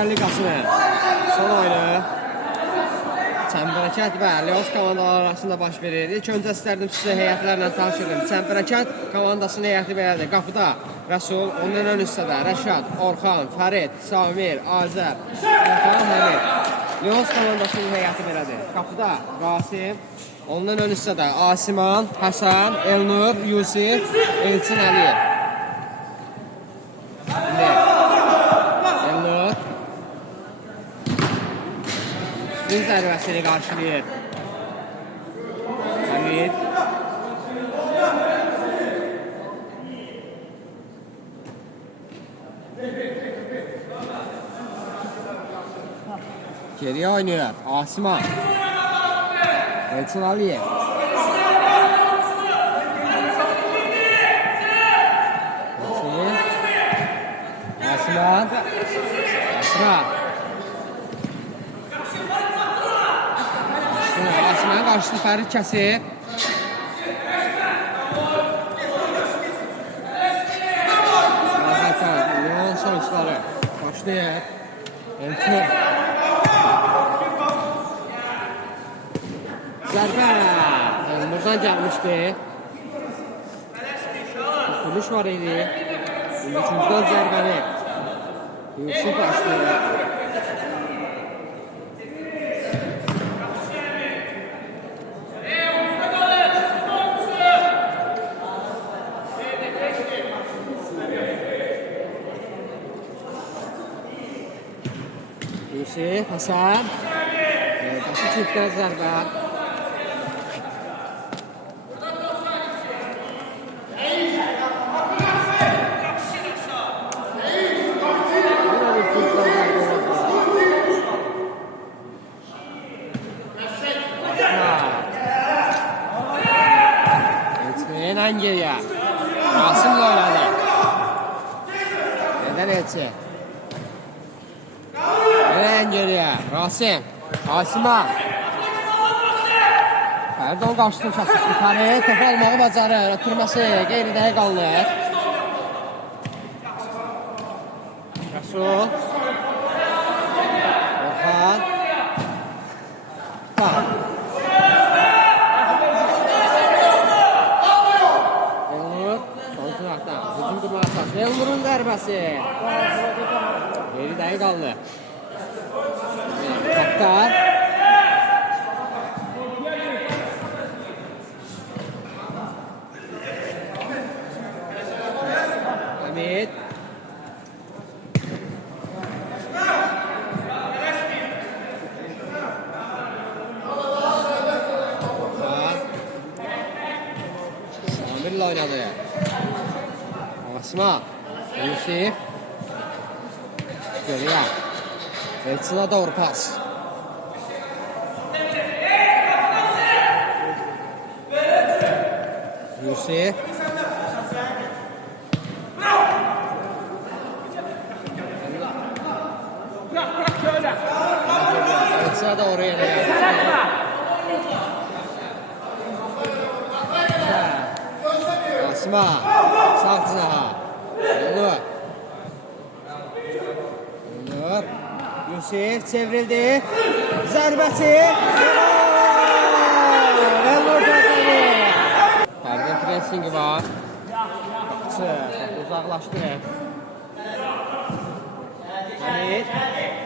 Süper Liqasının son oyunu Çəmbərəkət və Leos komandaları arasında baş verir. İlk öncə istərdim sizə heyətlərlə tanış edim. Çəmbərəkət komandasının heyəti belədir. Qapıda Rəsul, ondan ön hissədə Rəşad, Orxan, Fərid, Samir, Azər, Orxan, Həmid. Leos komandasının heyəti belədir. Qapıda Qasim, ondan ön hissədə Asiman, Həsən, Elnur, Yusif, Elçin Əliyev. Elnur üstün zərbəsini qarşılayır. Həmid geriyə oynayır. Asiman, Elçin Əliyev. Asiman, Asra. Asiman qarşısını Fərid kəsib. Leon sonuçları başlayır. Elçin. Zərbə. Buradan gəlmişdi. Tutuluş var idi. Üçüncüdən zərbəni Yusuf başlayır. Yusuf, Hasan. Başı çiftdən zərbə. Elçin geriyə. Qasimlə oynadı. Nədən Elçin? Elçin geriyə. Qasim. Qasima. Fərdon qarşısını kəsir. Yuxarı topu almağı bacarır. Oturması qeyri-dəqiq alınır. Rəsul. Orxan. Bak. Elnur'un zərbəsi. Qeyri-dəqiq alınır. Kaptan. Hamid. Samir'le oynadı. Asma. Yusuf. Geriye. Elçin'e doğru pas. Yusuf. Elçin'e doğru yere. Asma. Sağ tınağa. Elnur. Yusuf çevrildi. Zərbəsi. Elnur kazanır. Fərdin pressingi var. Kapısı. Uzaqlaşdı. Hamid. Hamid.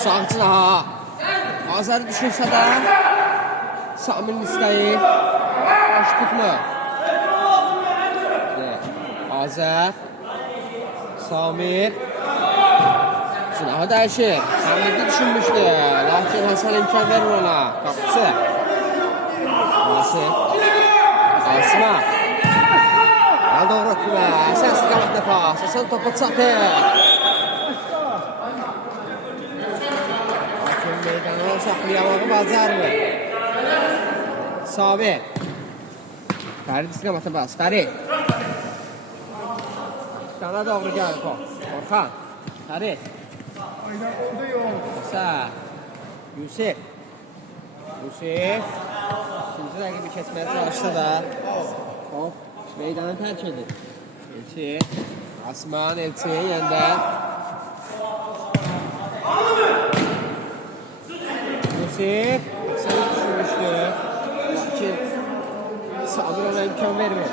Sağcı daha. Azər düşünsə də Samir'in istəyi baş tutma. Azər Samir silahı dəyişir. Samir'de düşünmüşdü. Lakin Hasan imkan verir ona. Qapısı Nasip Asma el doğru ötürmə. Əsas qanat dəfə. Hasan topa çatır. Lakin meydanı saxlayamağı bacarmır. Sabit. Fərid istiqamətə bas. Fərid. Kana doğru gəlir top. Orxan. Fərid. Musa. Yusuf. Yusuf. İkinci rəqibi keçməyə çalışsa da top meydanı tərk edir. Elçi. Asman Elçi yəndən. Yusuf. Səni düşürmüşdü. Lakin Sabir ona imkan vermir.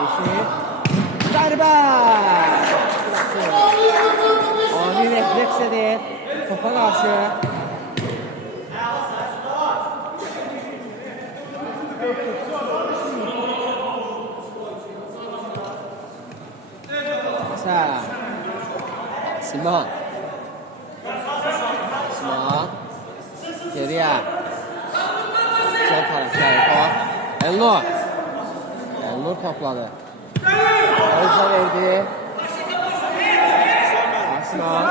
Yusuf. Zərbə! Ani refleks edir. Topa qarşı. Siman. Geriye. Sol tarafta. Elnur topladı. Oğuz'a verdi. Aslan.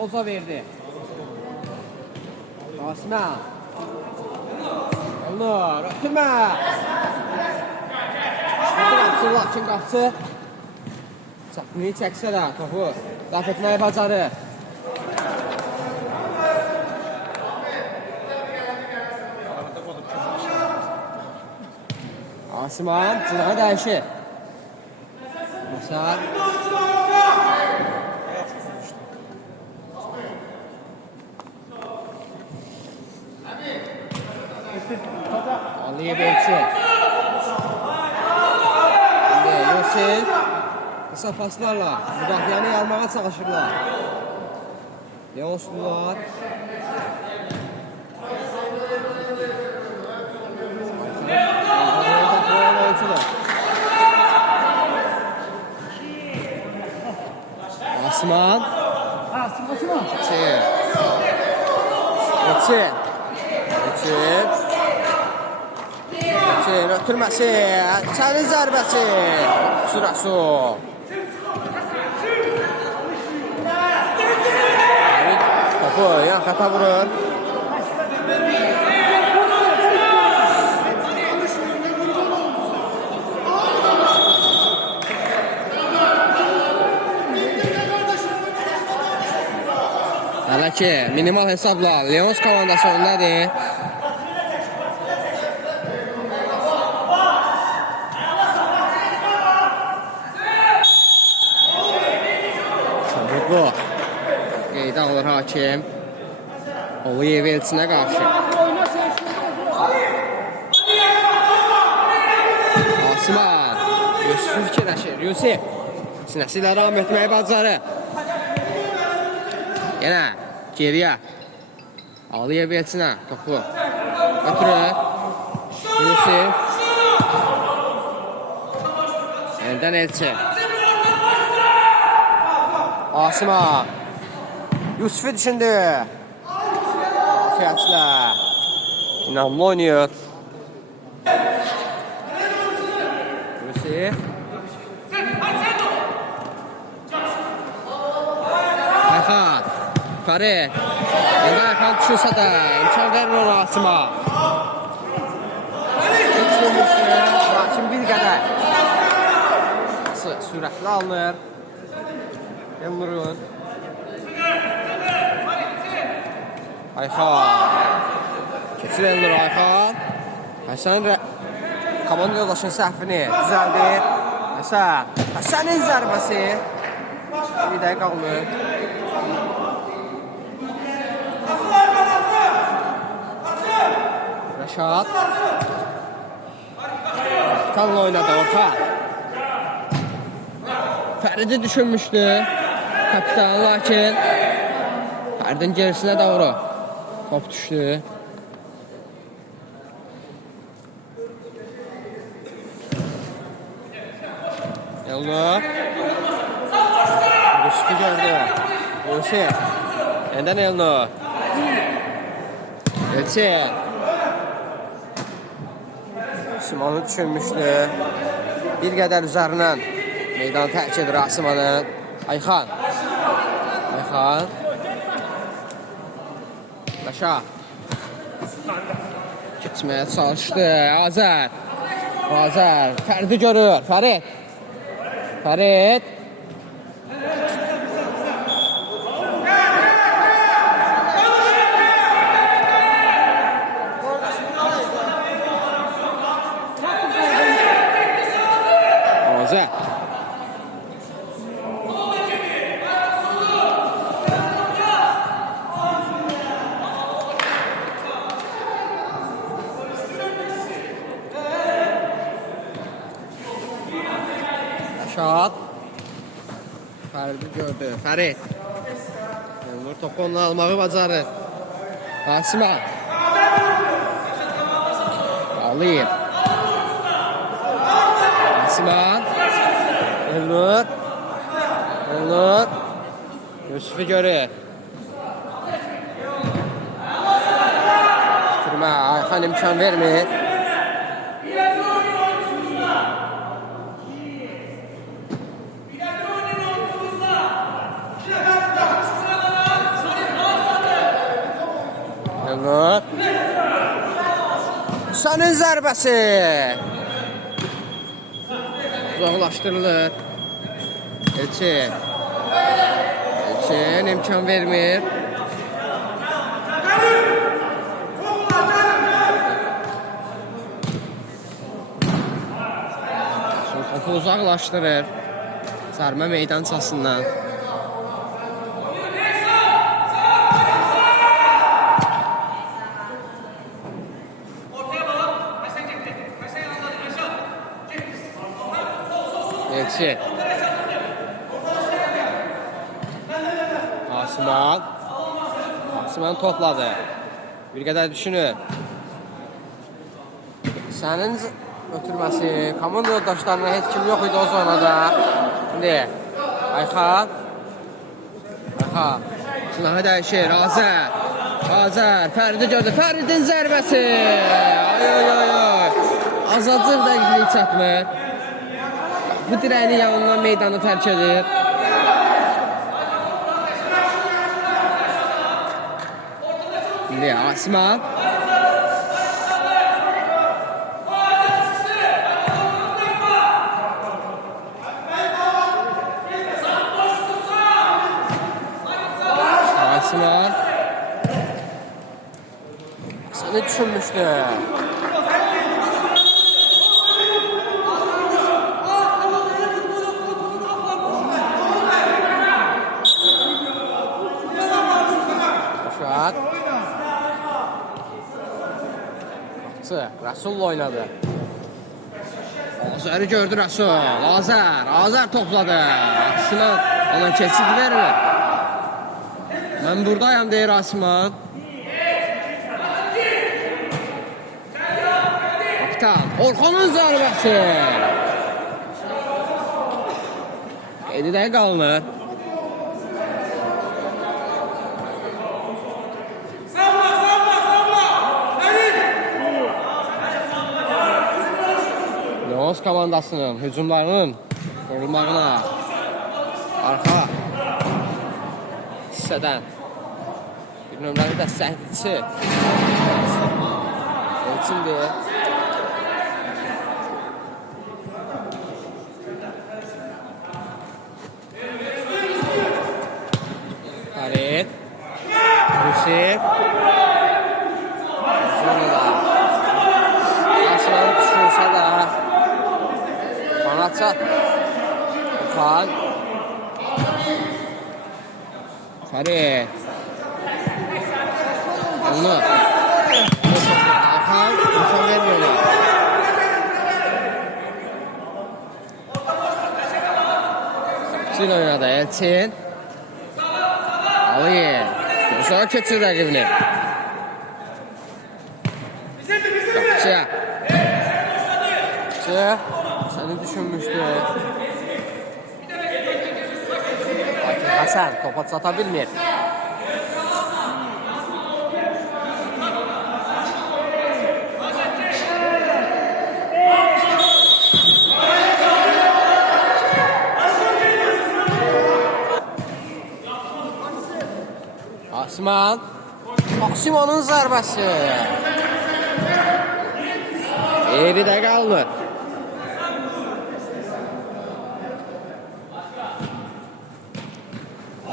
Oğuz'a verdi. Osman. Elnur. Ötürmə. Lakin qapısı. Çapını çəksə də topu laf etməyi bacarır. Osman cinağı dəyişir. Məsəl. Aliyev Elçi. Şimdi Yusuf kısa paslarla müdafiəni yarmağa çalışırlar. Leonsunlar. Asman. Ötürməsi, sənin zərbəsi, Surasu. Topu yan xata vurur. Hələ ki, minimal hesabla Leons komandası önlədir. Qeydə alır hakim. Aliyev Elçinə qarşı. Osman. Yusuf fikirləşir. Yusuf. Sinəsi ilə davam etməyi bacarır. Yenə geriyə. Aliyev Elçinə topu götürür. Yusuf. Yenidən Elçi. Osman. Yusuf'u düşündü. Fiyatçılar. İnanımlı oynuyor. Yusuf. Ayhan. Farid. Yine Ayhan düşürsə də imkan vermir Asım'a. Lakin bir qədər sürətli alınır. Elnur'un. Ayhan. Keçir Elnur Ayhan. Həsən komanda yoldaşının səhvini düzəldir. Həsənin zərbəsi. Bir də qalmır. Rəşad. Kanla oynadı Orxan. Fəridi düşünmüşdü. Kapitan lakin Fəridin gerisinə doğru top düşdü. Elnur. Yusuf'u gördü. Yusuf. Yeniden Elnur. Elçin. Asimanı düşünmüştü. Bir qədər üzərindən meydanı tərk edir Asimanın. Ayxan. Ayxan. Başa. Keçməyə çalışdı. Azər. Azər. Fərdi görür. Fərid. Fərid. Azər. Şahad. Fəridi gördü. Fərid. Elnur topu ondan almağı bacarır. Asima. Aliyev. Asima. Elnur. Elnur. Yusuf'u görür. Bitirmə. Ayxan imkan vermir. Elnur. Sənin zərbəsi. Uzaqlaşdırılır. Elçin. Elçin imkan vermir. Topu uzaqlaşdırır. Sarma meydançasından. Elçin. Asiman. Asiman topladı. Bir qədər düşünür. Sənin ötürməsi, komanda yoldaşlarına heç kim yox idi o zonada. Şimdi Ayxan. Ayxan. Silahı dəyişir. Azər. Azər. Fəridi gördü. Fəridin zərbəsi. Ay. Azacıq dəqiqlik çatmır. Bu dirəyini yanından meydanı tərk edir. Şimdi Asiman. Asiman. Seni düşünmüştü. Rasul oynadı. Azər'i gördü Rasul. Azər topladı. Asiman ona keçid verir. Mən buradayam deyir Asiman. Kapitan. Orxanın zərbəsi. 7 dəqiqə qalınır. Yavuz komandasının hücumlarının qorulmağına arxa hissədən bir nömrəli dəstəkçi Elçindir. Fərid Yusuf Asiman düşünsə də Çat. Orxan. Fərid. Elnur. Orxan. Orxan vermir. Çin oynadı. Elçin. Aliyev. Sonra keçir rəqibini. Qapçıya. Səni düşünmüşdü. Həsən topa çata bilmir. Asimonun zərbəsi. Geridə qalmır.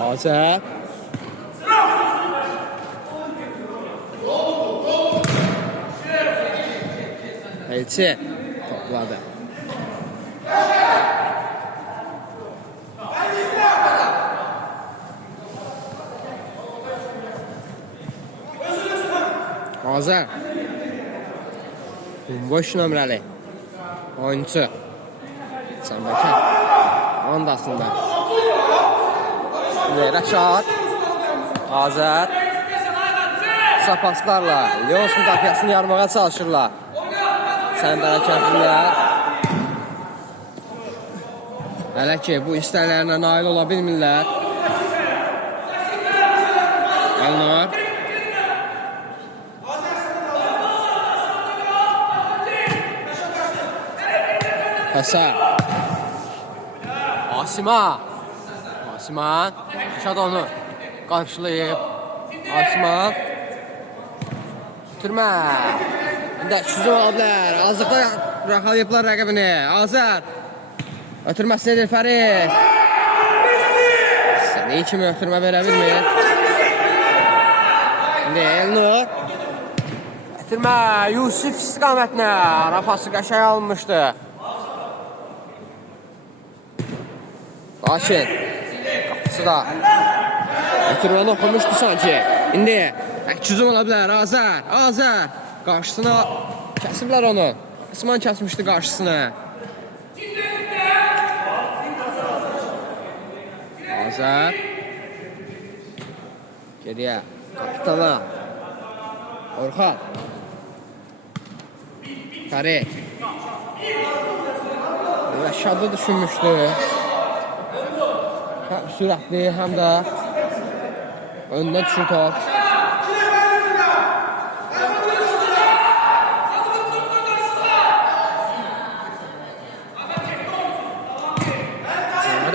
Azər. Elçi topladı. Azər. Boş nömrəli oyuncu. Çəmbəkə ondasında. Rəşad. Azər. Sapaslarla Lyons müdafiəsini yarmağa çalışırlar. Çəmbərə kəndlilər. Hələ ki bu istəklərinə nail ola bilmirlər. Elnur. Həsən. Asiman. Rəşad onu qarşılayıb. Asiman. Türmə. İndə küzüm aldılar. Azlıqda yaxalayıblar rəqibini. Azər. Ötürməsi nedir Fərid? Səni kimi ötürmə verə bilmir. İndi Elnur. Ötürmə Yusuf istiqamətinə. Rapası qəşəng alınmışdı. Lakin qapısı da ötürməni oxumuşdu sanki. İndi küzüm ola bilər. Azər. Qarşısına kəsiblər onu. Osman kəsmişdi qarşısına. Azər. Geriyə. Kapitana. Orxan. Fərid. Rəşadı düşünmüşdü. Həm sürətli, həm də önünə düşür top.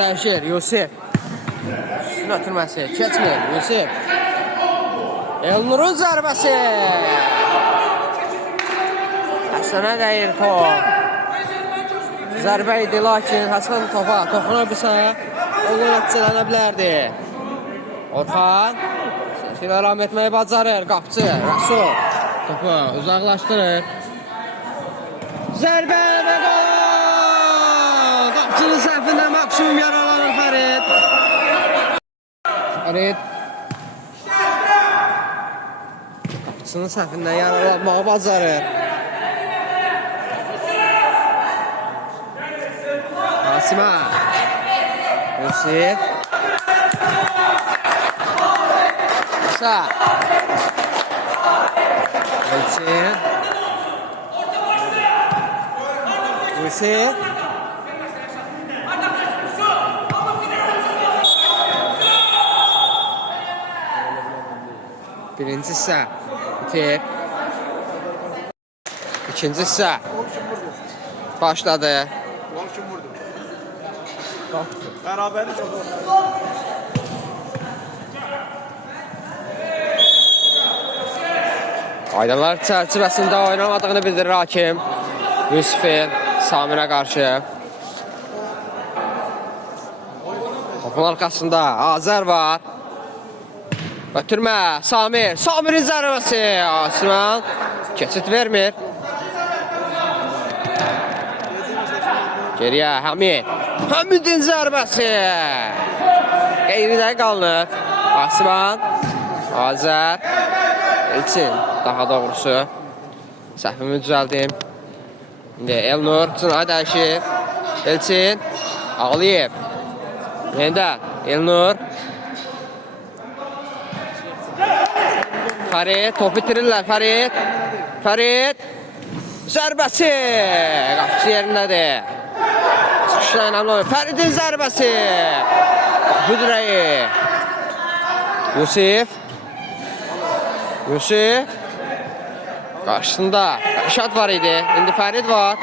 Dəyişir, Yusuf. Üstünə ötürməsi, keçmir, Yusuf. Elnurun zərbəsi. Həsənə dəyir top. Zərbə idi, lakin Həsən topa toxuna bilsə, onu nəticələnə bilərdi. Orxan. Səsilə ram etməyi bacarır, qapçı, Rəsul. Topu uzaqlaşdırır. Zərbə və qol! Qapçının səhvində maksimum yaralanır Fərid. Qapçının səhvindən yaralanmağı bacarır. Asima. Yusuf. Musa. Elçin. Yusuf. Birinci hissə bitir. İkinci hissə başladı. Bərabərlik oldu. Aydalar çərçivəsində oynamadığını bildirir hakim. Yusuf'in Samirə qarşı. Topun arxasında Azər var. Ötürmə, Samirin zərbəsi. Osman keçid vermir. Geriyə Həmidin zərbəsi. Qeyridə qalır. Osman, Azər, Elçin daha doğrusu. Səhvimi düzəldim. İndi Elnur Cınay dəyişir. Elçin Ağlayev. Yeniden Elnur. Fərid top bitirirlər. Fərid zərbəsi. Qapısı yerindədir. Çıxışla inanmıyor. Fəridin zərbəsi. Qapı dirəyi. Yusif. Yusif. Qarşısında Rəşad var idi. İndi Fərid var.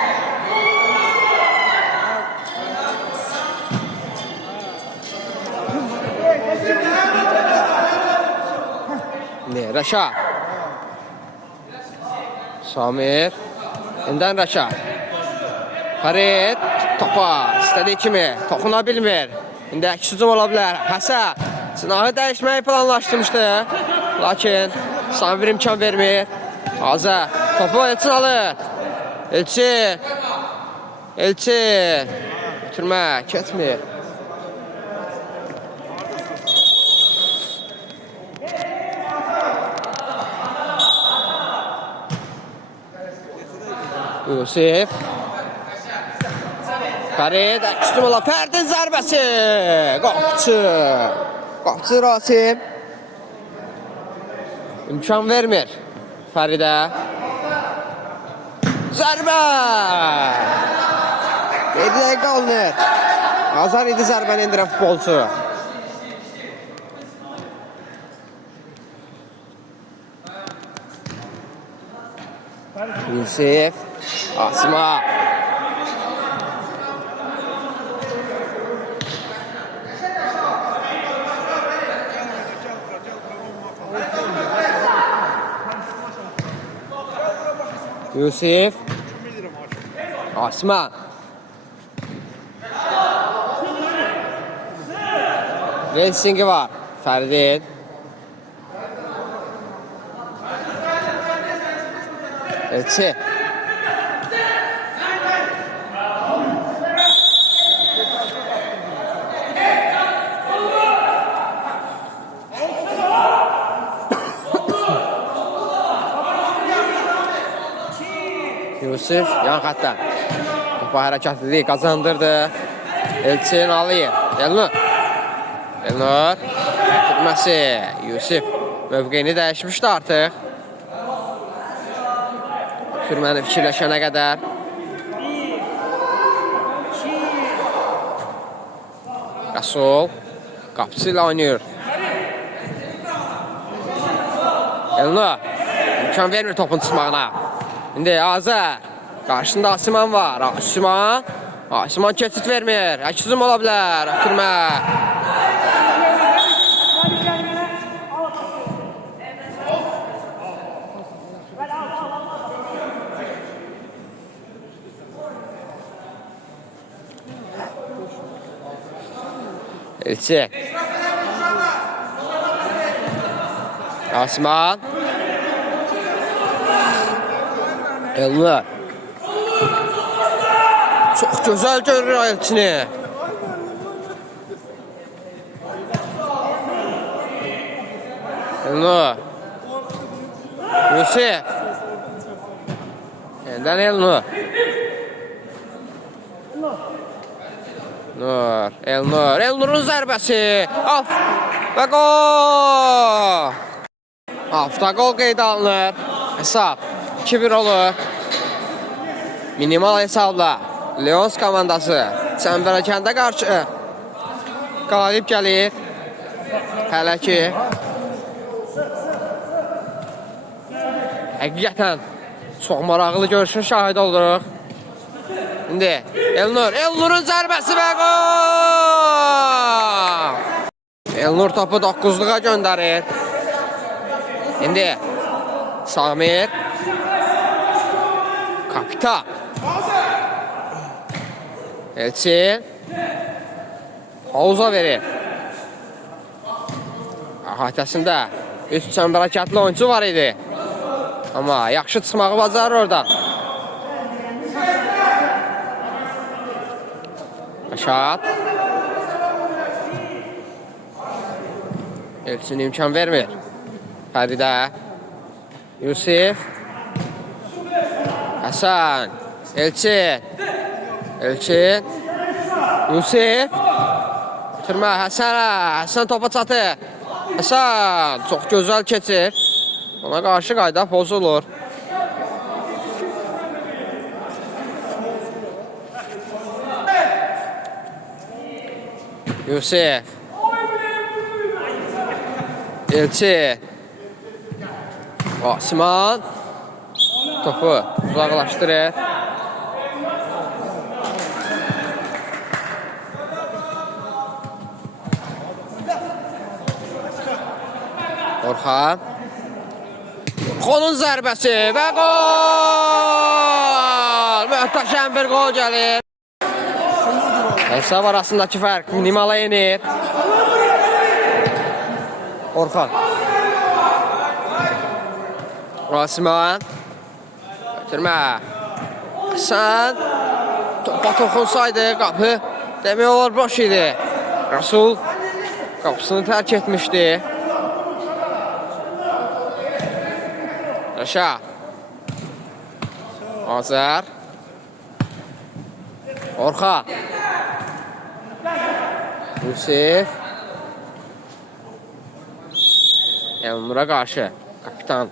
İndi Rəşad. Samir. İndən Rəşad. Fərid topa istədiyi kimi toxuna bilmir. İndi əks hücum ola bilər. Həsən sınavı dəyişməyi planlaşdırmışdı. Lakin Samir imkan vermir. Azər topu Elçin alır. Elçin. Elçin. Bitirmə, keçmir. Yusif. Fərid əksdim ola. Fərdin zərbəsi. Qapçı. Qapçı Rasim. İmkan vermir Fəridə. Zərbə. 7 dəqiqə alınır. Azar idi zərbəni indirən futbolçu. Yusif. Asma. Yusif. Asma. Racing'i var. Fəridin. Elçi. Yusuf yan xətdən. Topa hərəkətlilik qazandırdı. Elçin Aliyev. Elnur. Elnur. Tutması. Yusuf mövqeyini dəyişmişdi artıq. Sürməni fikirləşənə qədər. Rasul. Qapısı ilə oynayır. Elnur. İmkan vermir topun çıxmağına. İndi Azər. Qarşısında Asiman var. Asiman. Asiman keçid vermir. Əksizim ola bilər. Ötürmə. Elçi. Asiman. Elnur. Çox gözəl görür Elçini. Elnur. Yusuf. Yeniden Elnur. Nur. Elnur. Elnur'un zərbəsi. Af. Və gol. Afta gol qeydə alınır. Hesab 2-1 olur. Minimal hesabla Leons komandası Çəmbərəkəndə qarşı qalib gəlir. Hələ ki həqiqətən çox maraqlı görüşün şahidi oluruq. İndi Elnur. Elnur'un zərbəsi və gol. Elnur topu 9'luğa göndərir. İndi Samir. Kapitan. Elçin. Havuza verir. Əhatəsində 3 çəmbərəkətli oyuncu var idi. Amma yaxşı çıxmağı bacarır oradan. Rəşad. Elçin imkan vermir. Fəridə. Yusif. Həsən. Elçin. Elçin. Yusif. Bitirmə Həsənə. Həsən topa çatır. Həsən. Çox gözəl keçir. Ona qarşı qayda pozulur. Yusif. Elçin. Osman. Topu uzaqlaşdırır. Orxan. Orxanın zərbəsi və gol! Möhtəşəm bir gol gəlir. Hesab arasındakı fərq minimala enir. Orxan. Osman. Götürmə. Sən. Topa toxunsaydı qapı demək olar boş idi. Rasul qapısını tərk etmişdi. Rəşad. Azər. Orxan. Yusif. Elnur'a qarşı kapitan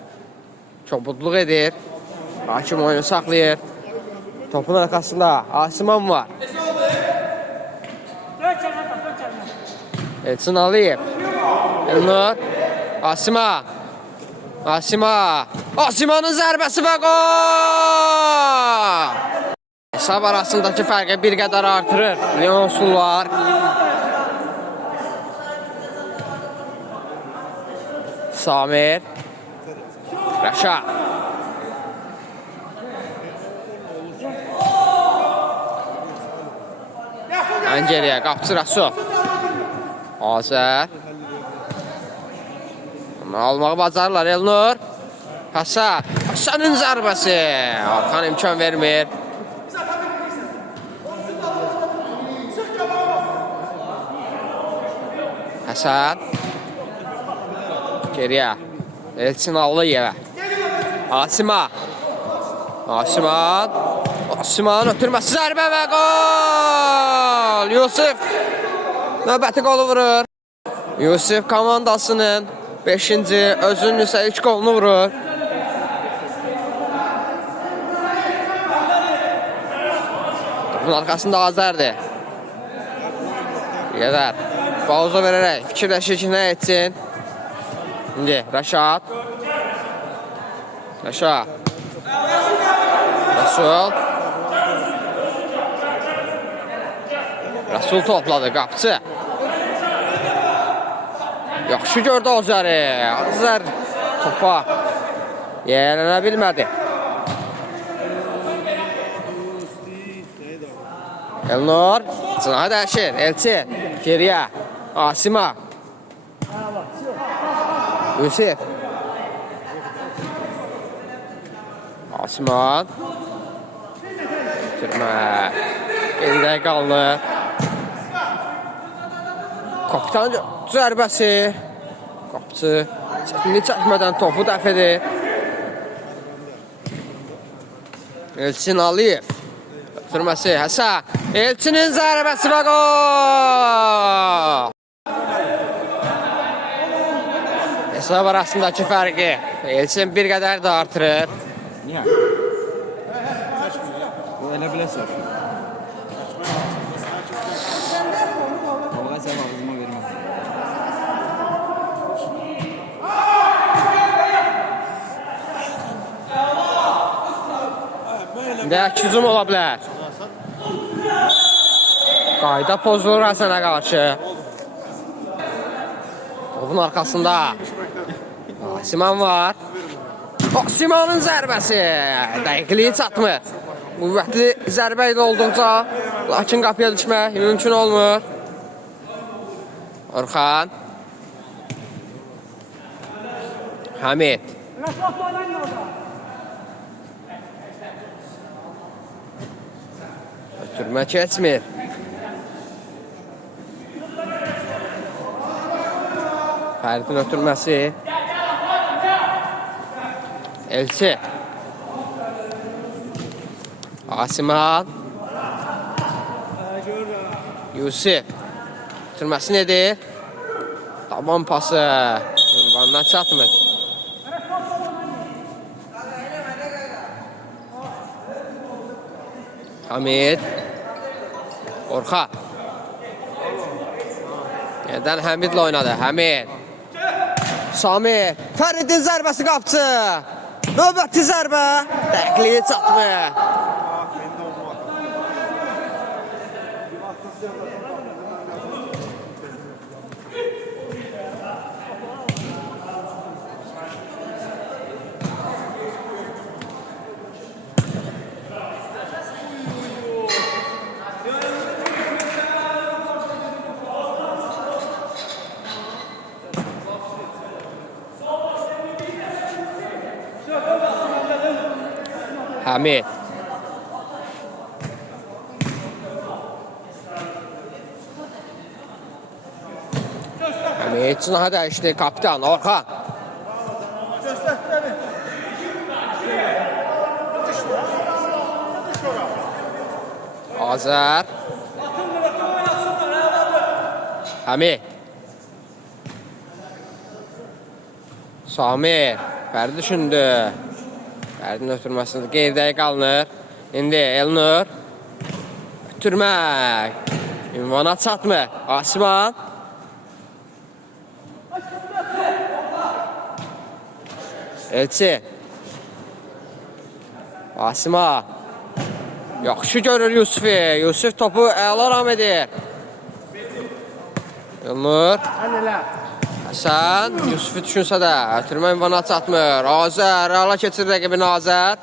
çobudluq edir. Hakim oyunu saxlayır. Topun arkasında Asiman var. Elçin Aliyev. Elnur. Asima. Asima. Asimanın zərbəsi və gol! Hesab arasındakı fərqi bir qədər artırır. Leonsullar. Samir. Rəşad. Ən geriyə qapıcı Rasul. Azər. Bunu almağı bacarırlar Elnur. Hasan. Hasanın zərbəsi. Orxan imkan vermir. Hasan. Geriyə. Elçin Allıyevə. Asima. Asiman. Asiman ötürməsi zərbə və gol! Yusif. Növbəti qolu vurur. Yusif komandasının 5-ci, özünün isə 3 qolunu vurur. Topun arkasında Azərdir. Gedər. Pauza verərək fikirləşir ki, nə etsin. İndi Rəşad. Rəşad. Rasul. Rasul topladı qapıcı. Yaxşı gördü Azəri. Azər topa yiyələnə bilmədi. Elnur. Cınahı dəyişir. Elçin. Geriyə. Asima. Yusif. Asiman. Türmə. Eldə qaldı. Kapitan zərbəsi. Qapıcı çətinlik çəkmədən topu dəf edir. Elçin Aliyev. Türməsi Həsən. Elçinin zərbəsi və gol! Hesab arasındakı fərqi Elçin bir qədər də artırır. Niyə? Bu elə biləsən. Babağa sən ağzıma vermə. İndi hücum ola bilər. Qayda pozulur Həsənə qarşı. Topun arkasında Asiman var. Asimanın zərbəsi. Dəqiqliyi çatmır. Qüvvətli zərbə ilə olduqca, lakin qapıya düşmək mümkün olmur. Orxan. Hamid. Ötürmə keçmir. Fəridin ötürməsi. Elçi. Asiman. Yusif. Ötürməsi nedir? Tamam pası. Vandan çatmır. Hamid. Orxan. Yeniden Hamid'le oynadı. Hamid. Samir. Fəridin zərbəsi qapçı. Növbəti zərbə. Dəqliyə çatmır. Hamid. Hamid sınağı dəyişdi kapitan Orxan. Azər. Hamid. Samir. Fərdi düşündü. Fərdin ötürməsində qeydəyə qalınır. İndi Elnur. Ötürmək. Ünvana çatmır. Asiman. Elçin. Asiman. Yaxşı görür Yusufi. Yusuf topu əla ram edir. Elnur. Həsən, Yusufi düşünsə də, ötürmə ünvana çatmır. Azər, əla keçir rəqibini Azər.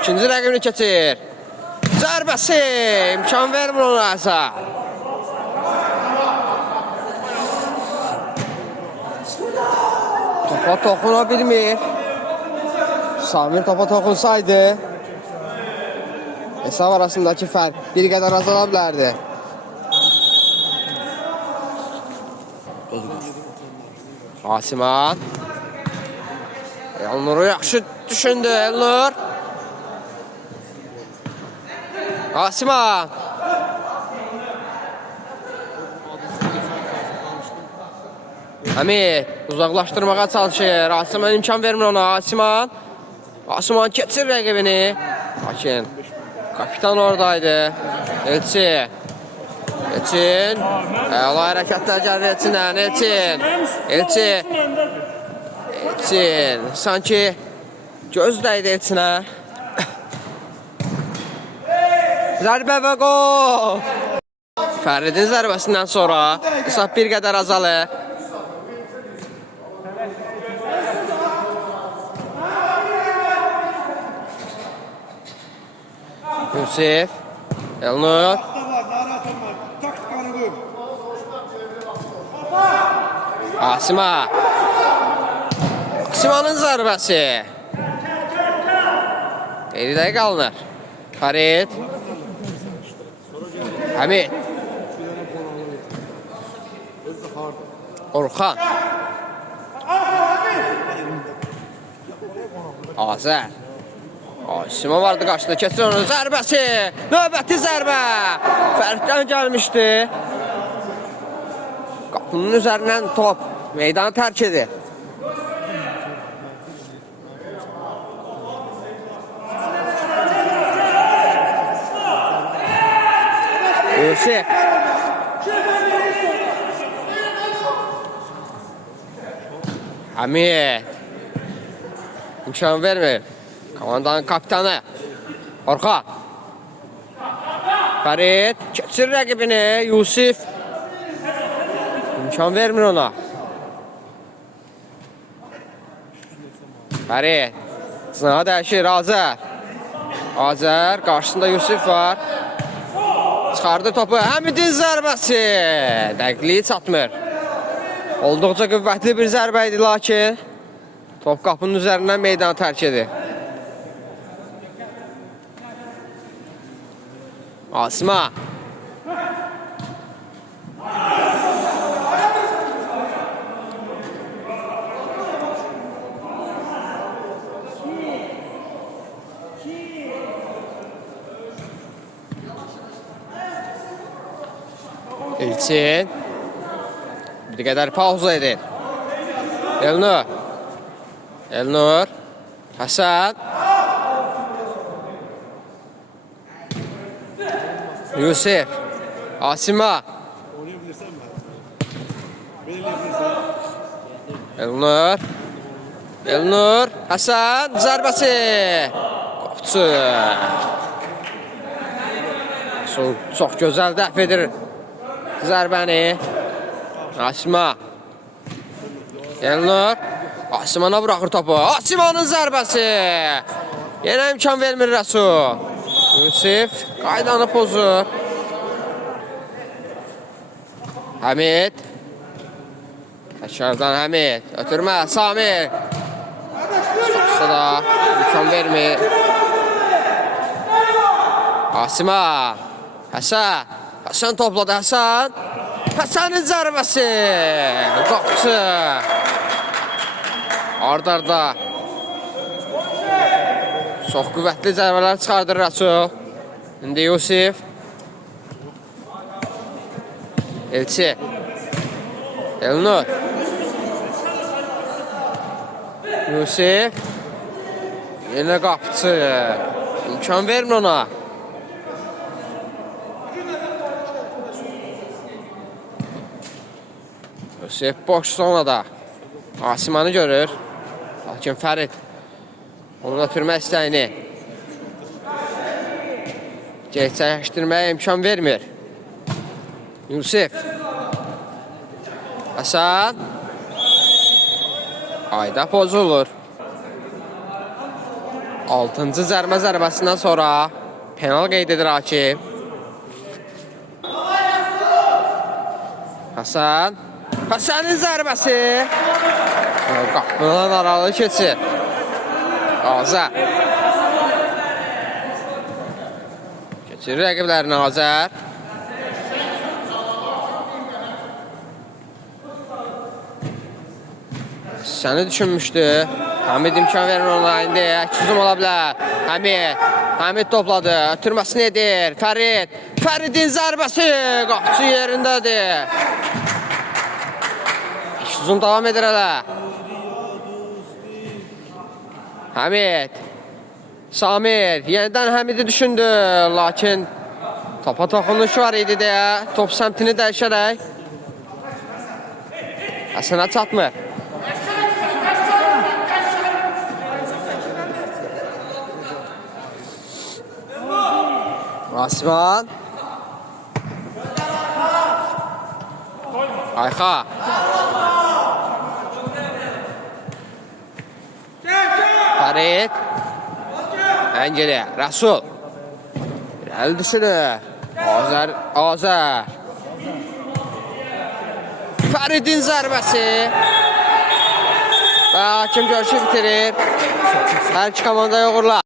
İkinci rəqibini keçir. Zərbəsi, imkan vermir ona Azər. Topa toxuna bilmir. Samir topa toxunsaydı, hesab arasındakı fərq bir qədər azala bilərdi. Asiman. Elnur'u yaxşı düşündü Elnur. Asiman. Hamid uzaqlaşdırmağa çalışır. Asiman imkan vermir ona. Asiman. Asiman keçir rəqibini. Lakin kapitan oradaydı. Elçin. Elçin. Əla hərəkətlər gəlir Elçindən. Elçin. Elçin. Elçin. Sanki gözdəydi Elçinə. Zərbə və qol. Fəridin zərbəsindən sonra hesab bir qədər azalır. Yusuf. Elnur. Asima. Asimanın zərbəsi. Elidə qalınır. Farid. Hamid. Orxan. Azər. Asima vardı qarşıda, keçir onun zərbəsi. Növbəti zərbə. Fəriddən gəlmişdi. Qapının üzərindən top meydanı tərk edir. Yusuf. Hamid. İmkan vermir. Komandanın kapitanı. Orxan. Farid. Keçir rəqibini. Yusuf. İmkan vermir ona. Farid. Sınağa dəyişir Azər. Azər. Qarşısında Yusuf var. Çıxardı topu. Hamidin zərbəsi. Dəqiqliyi çatmır. Olduqca qüvvətli bir zərbə idi, lakin top qapının üzərindən meydanı tərk edir. Asma. Elçin. Bir qədər pauza edir. Elnur. Elnur. Həsən. Yusuf. Asima. Elnur. Elnur. Hasan zərbəsi. Qopçu. Çox gözəl dəf edir zərbəni. Asima. Elnur. Asimana bırakır topu. Asimanın zərbəsi. Yenə imkan vermir Rəsul. Yusif qaydanı pozur. Həmid. Təkrardan Həmid. Ötürmə. Samir. Çıxıqsa da imkan vermir. Asima. Həsən. Həsən topladı. Həsən. Həsənin zərbəsi. Qopçu. Ardarda. Çox qüvvətli zərbələr çıxardır Rəsul. İndi Yusif. Elçi. Elnur. Yusif. Yenə qapçı. İmkan vermir ona. Yusif boş zonada. Asimanı görür. Lakin Fərid onun ötürmə istəyini gerçəkləşdirməyə imkan vermir. Yusif. Hasan. Ayda pozulur. 6-cı zərbəsindən sonra penal qeyd edir hakim. Hasan. Hasanın zərbəsi. Qapıdan aralı keçir. Azər. Keçir rəqiblərini Azər. Səni düşünmüşdü. Həmid imkan vermir ona. İndi əkizm ola bilər. Həmid topladı. Ötürməsini edir. Fərid. Fəridin zərbəsi. Qapçı yerindədir. Uzun davam edir hələ. Həmid. Samir. Yenidən Həmidi düşündü. Lakin topa toxunuş var idi deyə. Top səmtini dəyişərək. Həsənə çatmır. Asman. Ayxa. Fərid. Əngəli. Rəsul. Əldisini. Azər. Fəridin zərbəsi. Və hakim görüşü bitirir. Hər iki komandaya uğurlar.